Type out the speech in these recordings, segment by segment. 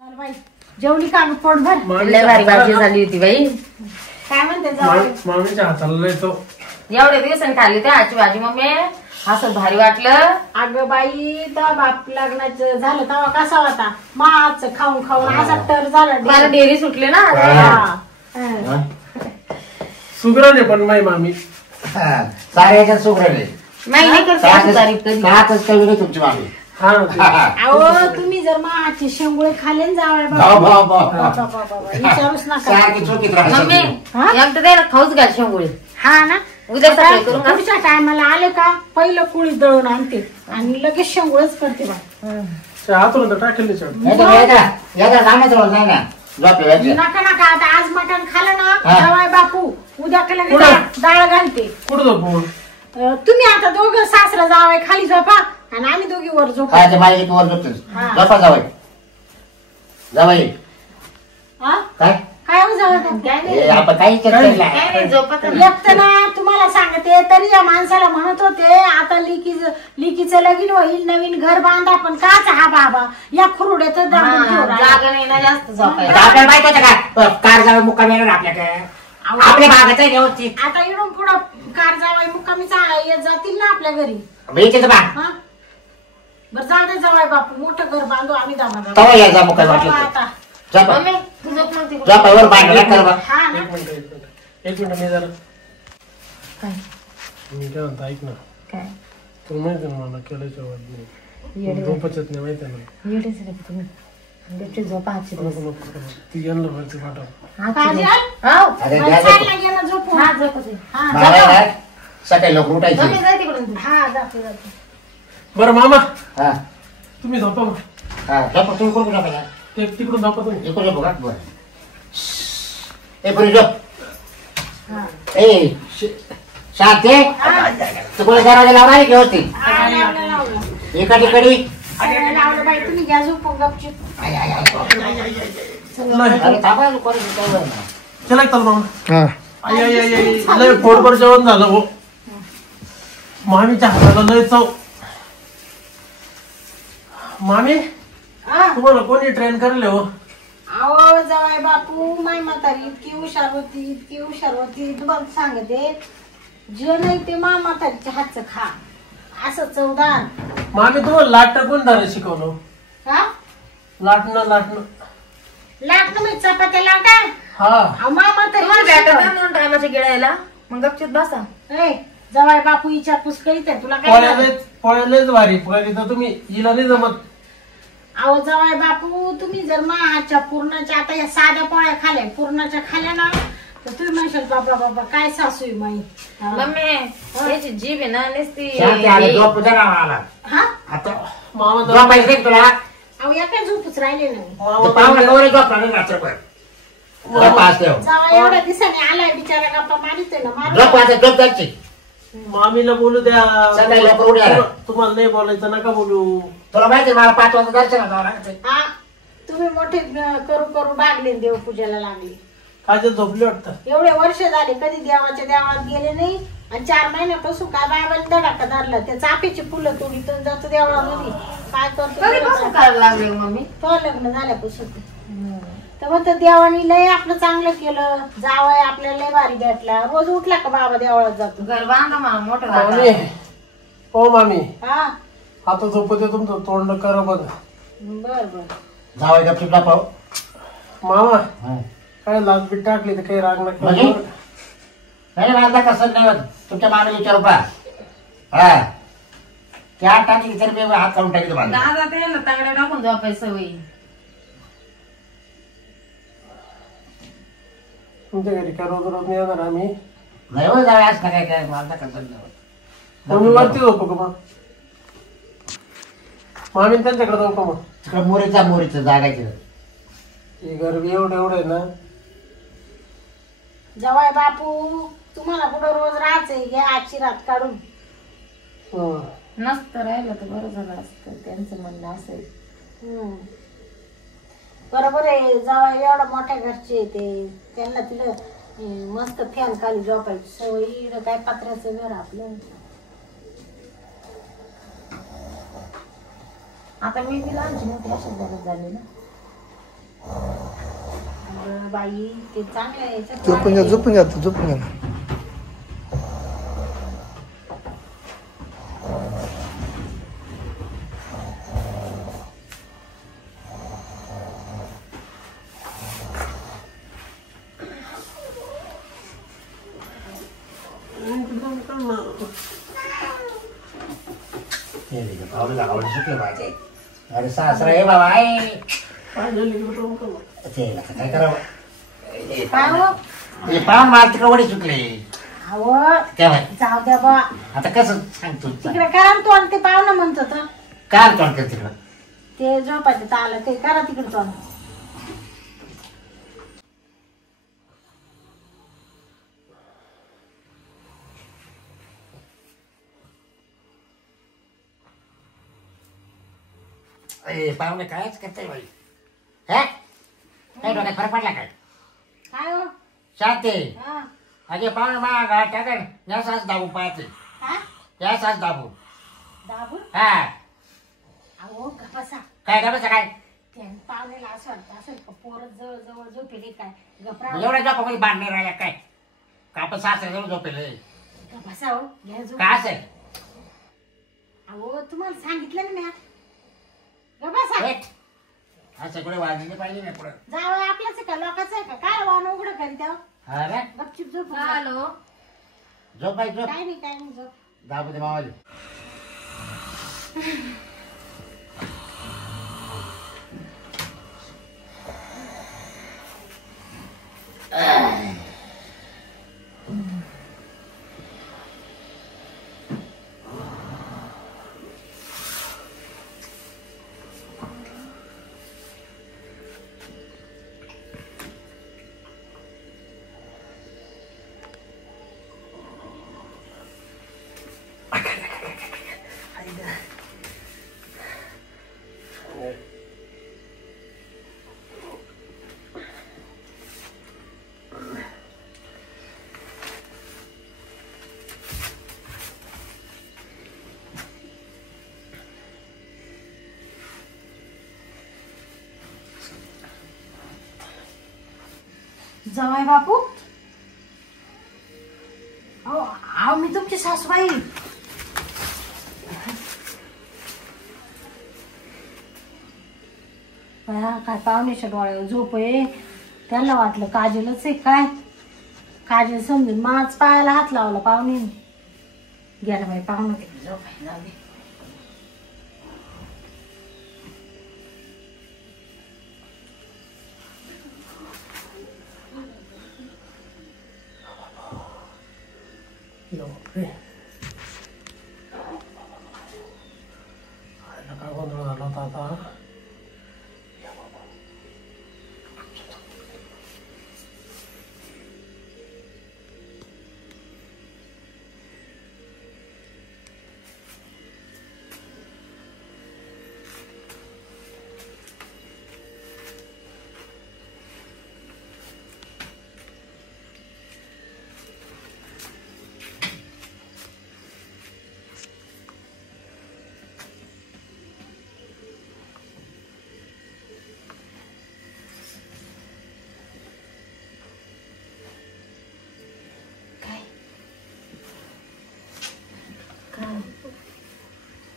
जेवली का पोटभर? लय भारी भाजी झाली होती बाई. काय म्हणते मामीच्या हाताला लय तो एवढे दिवसांनी खाल्ली त्या आजची भाजी मम्मी. असं भारी वाटलं. अगं बाई तर बाप लग्नाचं झालं तेव्हा कसा होता माच खाऊन खाऊन असा टर झाला. मला डेअरी सुटले ना. सुगराने पण माई मामी साऱ्याच्या सुगराने नाही करते तुमची मामी. अहो तुम्ही जर माचे शेंगुळे खाले जावं विचारूच नका. मम्मी एकदा द्यायला खाऊच घाल शेंगुळे. हा ना उद्या सकाळी करून घाल. पुढच्या टायमाला आले का पहिलं कुळी दळून आणते आणि लगेच शेंगुळच करते बा. हातून टाकेल नका नका आता आज मटण खालं ना जवाय बापू उद्या डाळ घालते. कुठं झोपू? तुम्ही आता दोघं सासरा जावाय खाली झोपा आणि आम्ही दोघी वर झोपू. वर झोपते झोपा जावाय जावाय काय काय हो जावं आपण काही एकत ना तुम्हाला सांगते तरी या माणसाला म्हणत होते आता लिकीचं लगीन होईल नवीन घर बांधा पण काच हा बाबा या खुरुड्यात जागा नाही ना जास्त झोपायला. आपल्याला माहित होतं का कार जावं मुक्काम येणार आपल्याकडे आपल्या भागात आहे व्यवस्थित. आता इकडून पुढं कार जावाय मुक्कामी येत जातील ना आपल्या घरी. बरं जाऊ दे जवाय बापू मोठं घर बांधू आम्ही तवा या जा मुक्काम वाटलं आता मम्मी तू झोप नव्हती. झोपावर बांधला कर बा. एक मिनिट मी जरा काय मी काय म्हणतो ऐक ना. काय तुला माहिती ना मला केल्याच्या वाद झोपचत नाही माहिती ना. येडेच रे तुम्ही. गपचूप झोपा आजची दिवस. ती यांना भरती पाठव. झोपून हा झोपते. सकाळी लोक उठायचे. मम्मी जाय तिकडून. हा जाते जाते. बरं मामा हा तुम्ही झोपा मग. झोपा तुम्ही कोण झोपायला ते तिकडून झोपा तुम्ही. इकडे झोपू का बरं ए पुरी झोप ए शांती तू कोणी दरवाजा लावणार की होती एका ठिकाणी लावलं बाई तुम्ही घ्या झोपून गपचूप. अरे थांबा कोणी झोपायला ना. चला चल मामा. आई आई आई आई लय पोटभर जेवण झालं हो. मामीच्या हाताला लय चव. मामी तुम्हाला कोणी ट्रेन करले हो? अहो जवाय बापू माय म्हातारी इतकी हुशार होती तुम्हाला सांगते जे नाही ते मा म्हातारीच्या हातचं खा असं चवदार. मामी तुम्हाला लाटणं कोण दार शिकवलं? हा लाटणं मी चपात्या लाटा. हा मा म्हातारी दोन टायमाच्या गिळायला मग गपचूप बसा. जवाय बापू हिच्या पुष्कळीत आहे तुला काय. पोळ्यालेच भारी पोळ्या तर तुम्ही हिला नाही जमत. अहो जवाय बापू तुम्ही जर माच्या पूर्णाच्या आता या साध्या पोळ्या खाल्या पूर्णाच्या खाल्या ना तर तुम्ही म्हणशाल बाबा बाबा काय सासू आहे माई. मम्मी त्याची जीभ आहे ना नुसती. हा आता मामा झोपायचं तुला अहो या काय झोपूच राहिले नाही. जवाय एवढ्या दिवसाने आलाय बिचारा गप्पा मारितोय ना मामीला बोलू द्या. सकाळी लवकर उठा. तुम्हाला नाही बोलायचं नका बोलू. तुला माहिती मला 5 वाजता दर्शन जावं लागतं. हा तुम्ही मोठे करू बागले देवपूजेला लागले. काजल झोपली वाटतं. एवढे वर्ष झाले कधी देवाच्या देवात गेले नाही आणि 4 महिन्यापासून काय बाबाला धडाका धरला त्या चाफेची फुलं तोडीतून जातो देवळामध्ये काय करतो करायला लागले मम्मी. तो लग्न झाल्यापासून तर म्हणतो देवानी लय आपलं चांगलं केलं जावय आपल्याला लय भारी भेटला. रोज उठला का बाबा देवळात जातो. घर बांधा मला मोठं मामी हो मामी हा आता झोपते तुमचं तोंड करा बघ. बर जावं गपचूप ना पाहू. मामा काय लाजबीट टाकली तर काही राग नका. नाही माझा कसं नाही होत. तुमच्या मामीला विचारू पा. हा त्या टाकली तर मी हात काढून टाकी तुम्हाला. दादा ते ना तांगड्या टाकून झोपायची सवय. तुमच्या घरी काय रोज नाही येणार आम्ही. नाही हो जावे आज काय काय माझा कसं नाही होत. तुम्ही वरती झोपू का मग? मामी त्यांच्याकडे जाऊ का मग? तिकडे मोरीचं जागा केलं. हे घर बी एवढं आहे ना. जवाय बापू तुम्हाला कुठं रोज राहायचंय घ्या आजची रात काढून. नसतं राहिलं तर बरं झालं असतं त्यांचं म्हणणं असेल. बरोबर आहे जावं एवढ्या मोठ्या घरचे ते त्यांना तिला मस्त फॅन खाली झोपायची सवय. काय पत्र्याचं घर आपलं. आता मी तिला आमची मोठी अशाच झाली ना. अगं बाई ते चांगलं आहे याच्यात झोपून घ्या झोपून घ्या आता, झोपून घ्या ना. अरे सासरा आहे बाबा आहे काय काय करावं काय हो? हे पाहून मला तिकडे वडी चुकले अहो काय माहित? जाऊ द्या बा आता कसं सांगतो तिकडे करा ना तोंड ते पाहुणं म्हणत होतं काय तोंड कर तिकडं ते झोपायचं आलं ते करा तिकडे तोंड पाहुणे कायच करताय बाई हे काय डोक्यात फरक पडला काय काय हो शांती हा अरे पाहुणे मागा टाकन या सास दाबू पाहते हा? या सास दाबू दाबून हा अहो गपासा काय का बसा काय त्या पाहुण्याला असं वाटतं असेल का पोरं जवळ जवळ झोपेले काय गपरा एवढ्या झोपामध्ये बांधणे राहिल्या काय का आपण सासऱ्या जवळ झोपेले गपासा हो घ्या झोप काय असेल अहो तुम्हाला सांगितलं ना म्या गपासा असं कुठे वाजले पाहिजे नाही पुढे जावं आपल्याच आहे का लोकांचं आहे का काय वाहन उघडं करीत आहो? हा रे गपचूप झोप हॅलो झोप बाई झोप काय नाही झोप दाबू दे मावाली जवाय बापू अहो मी तुमची सासूबाई काय पाहुण्याच्या डोळ्यावर झोप आहे त्यांना वाटलं काजलच आहे काय काजल समजून माझ पायाला हात लावला पाहुणे गेला बाई पाहुणं किती झोप आहे जाऊ दे काय गोंधळ झाला होता आता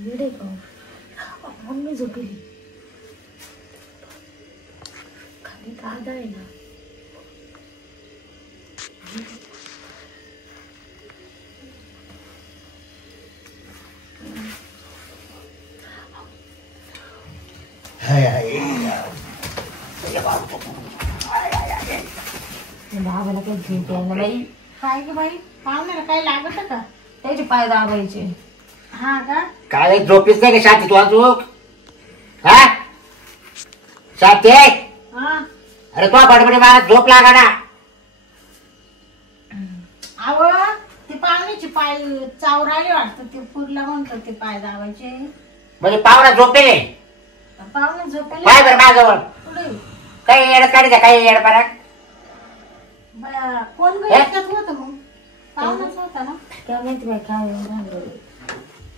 येडे का मम्मी झोपली खाली दादा आहे ना भावाला काही झोप यायला बाई काय ग बाई पाहुण्याला काय लागत का त्याचे पाय दाबायचे हा का काय झोपीच नाही का शांती तू अजून हा शांती हा अरे तो बडबडी मला झोप लागा ना अव ते पाहुण्याचे पाय चावराले वाटतं ते पुरला म्हणतो ते पाय दाबायचे म्हणजे पाहुणा झोपेले पाहुणे झोपेले पाय बरं माझ्याजवळ पुढे काही येड काढायचं काही येड परात कोण ग एकच होतं मग पाहुणाच होता ना काय माहिती बाई काय झालं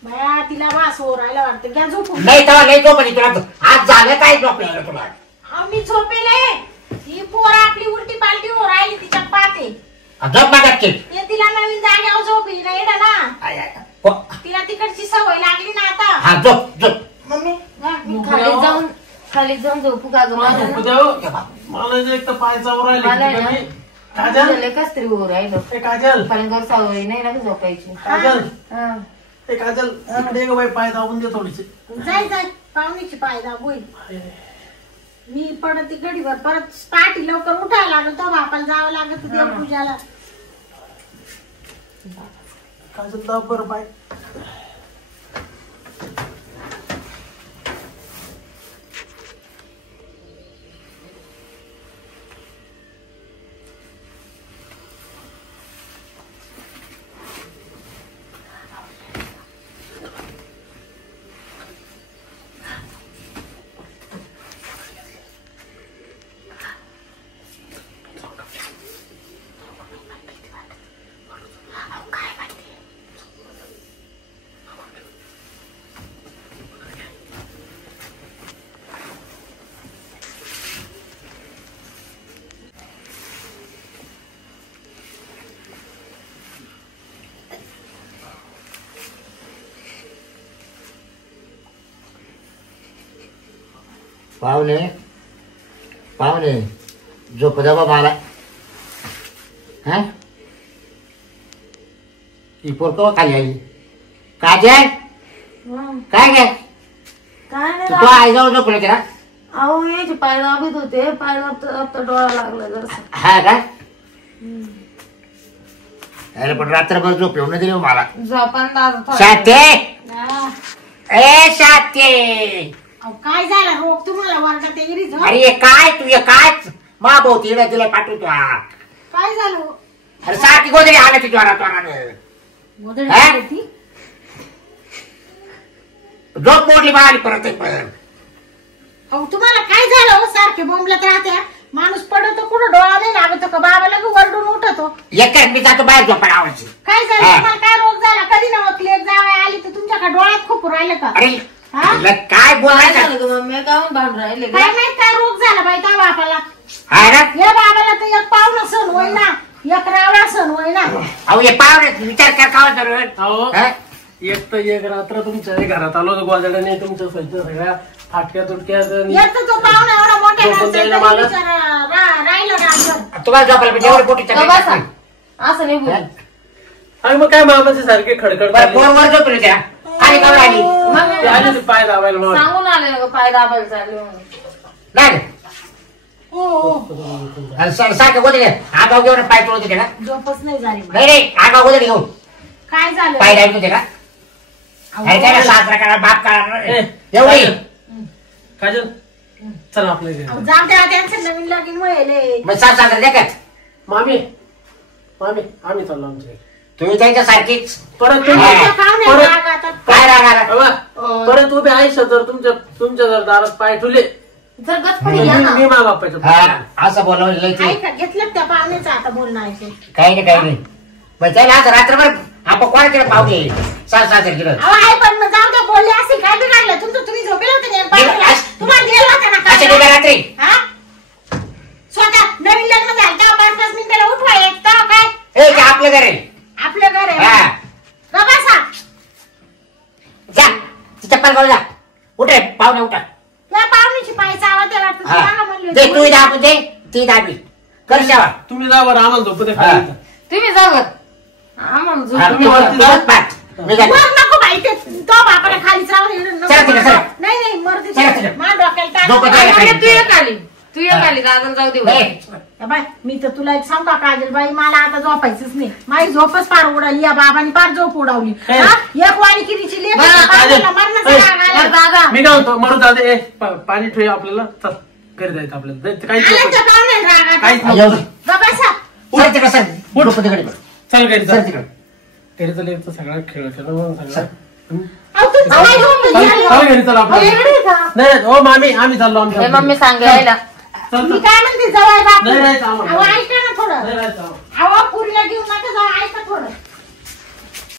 बाया तिला वास ओरायला वाटतं घ्या झोपून नाही तेव्हा नाही झोपली तुला आज झालं काय झोपलं तुला आम्ही झोपेले ती पोर आपली उलटी पालटी हो राहिली तिच्या पाते झोप मागत की ते तिला नवीन जागेवर झोपी नाही ना तिला तिकडची सवय लागली ना आता. हा झोप झोप. मम्मी मी खाली जाऊन झोपू का ग मला एक तर पाय चावून मला राहिले ना काजल कस तरी हो राहिलं ए काजल पलंगावर सवय नाही ना ग झोपायची. काजल हा. ए काजल इकडे एक बाई पाय दाबून दे थोडीशी. जाय जाय पाहुणीची पाय दाबोय. मी पडत गडीवर परत पाठी लवकर उठायला लागलो तो बापाला जावं लागत देवपूजाला. काजल दाब बरं पाय. पाहुणे पाहुणे झोप द्या बाबा मला. हा ही पोर केव्हा खाली आली काजल काय काय काय नाही तू आई जाऊन झोपले का? अहो याचे पाय दाबत होते पाय दाबता डोळा लागला जरा. हा का अरे पण रात्रभर झोप येऊन दिली मला. झोपान शाते ए शाते काय झालं रोग तुम्हाला वरडा ते इरी झोप. अरे काय तू ये काय मा भाऊ तिला पाठवतो. काय झालं अरे सारखी गोदरी आला ती जोराने गोधडी हा? होती? झोप मोडली मारली परत एक वेळ. अहो तुम्हाला काय झालं हो सारखे बोंबलत राहत्या. माणूस पडतो कुठं डोळा नाही लागतो का बाबाला वरडून उठतो. एक मी जातो बाहेर झोपायला आवडची. काय झालं हा. तुम्हाला काय रोग झाला कधी नव्हत लेट जावं आली तर तुमच्याकडे डोळ्यात खूप राहिलं का. अरे हा? तुला काय बोलायचं मम्मी काहून भांडून राहिले ग? काय माहित काय रोग झाला बाई त्या बापाला. हा ना या बाबाला तर एक पाहुणा सण होय ना एक रावळा सण होय ना. अहो हे पाहुणे विचार कर का करू अहो एक तर एक रात्र तुमच्या घरात आलो होतो गोजाड्याने तुमच्या सगळ्या फाटक्या तुटक्या एक तर तो पाहुणा एवढा मोठ्या झोपून द्यायला माणसाचा मला. बिचारा राहिला रात्रभर. तुम्हाला झोपायला पाहिजे एवढी मोठी गं बसा. असं नाही बोल. आणि मग काय मामाचे सारखे खडखड चालले. फोनवर झोपले त्या आणि का आली ते आले ते पाय दाबायला मला. सांगून आले ना ग पाय दाबायला चालले म्हणून. नाही हो हो आणि सारखं गोदरी आगाव घेऊन पाय तुळत होते का? झोपच नाही झाली. नाही रे आगाव गोदरी घेऊन काय झालं पाय दाबत होते का? अरे त्याला सासरा करा बाप करा एवढी काजल चला आपल्या घरी. अहो, जाऊ द्या त्यांचं नवीन लगीन व्हायले. मग सासरा द्या का मामी मामी आम्ही चाललो आमच्या घरी. तुम्ही त्यांच्या सारखीच परत तुम्ही हा. आमच्या पाहुण्याला परत- राग आता. काय रागा बाबा, परत उभे आयुष्यात जर तुमच्या जर दारात पाय ठेवले जर गचपडी घ्या ना. मी मा बापायचं हा असं बोलावं लय ते ऐका घेतलं त्या पाहुण्याचं आता बोलणं ऐकून. काही नाही मग त्याला आज रात्रभर आपण कोणाकडे पाहू दे सासरा गेलं अहो आहे पण मग जाऊ द्या बोलले असेल काय बिघडलं तुमचं तुम्ही झोपेल होते ना पाहुण्याला? तुम्हाला दिलं होतं ना अच्छा काय? रात्री हा? स्वतः नवीन लग्न झालं तेव्हा 5-5 मिनिटाला उठवा येत तेव्हा काय ए ते आपलं घर आहे आपलं घर आहे हा का बसा जा चप्पल गाव जा उठ रे पाहुणे उठा त्या पाहुण्याची पाय चावा त्या वाटतं तुम्हाला म्हणले ते होते. तू दाबून दे ती दाबी कर शेवा तुम्ही जा बरं आम्हाला झोपते हा. खाली. तुम्ही जाऊ ग. आम्हाला झोप. तुम्ही वरती जा. परत पाठ मी जातो. वर नको बाई ते तो बापाला खालीच राहून येऊन नको. चला तिकडे, चला. नाही नाही मर्दी चला तिकडे. माझ्या डोक्याला डोकं ताण. काय? अरे, तू एक आली तू एक आली दादा जाऊ दे ए, वर. बाय मी तर तुला एक सांगू का काजल बाई मला आता झोपायचंच नाही माझी झोपच पार उडाली या बाबांनी पार झोप उडावली हे. हा? एक वाणिकिरीची लेक बरं, पाहुण्याला मरणाचा ए. राग आला. बरं, दादा मी काय म्हणतो मरू दादा पाणी ठेव आपल्याला चल घरी जायचं आपल्याला काहीच आला नको. त्या पाहुण्याला राग आता. काहीच येऊ नको. दे. गं बसा. सर तिकडे सर उठ तिकडे चल घरी सर चल तिकडे घरी चल एक तर सगळा खेळ खेळ सगळा अहो, तुमचं काय झोप नाही झालं? चल घरी चल अहो, आपल्याला वेगळं आहे का? नाही हो मामी आम्ही चाललो आमच्या हे मम्मी सांगायला चल मी चल काय म्हणते जवळ बाप नाही राहायचं आम्हाला. अहो ऐका ना थोडं नाही राहायचं आम्हाला. अहो पुरीला घेऊन नका जाऊ ऐका थोडं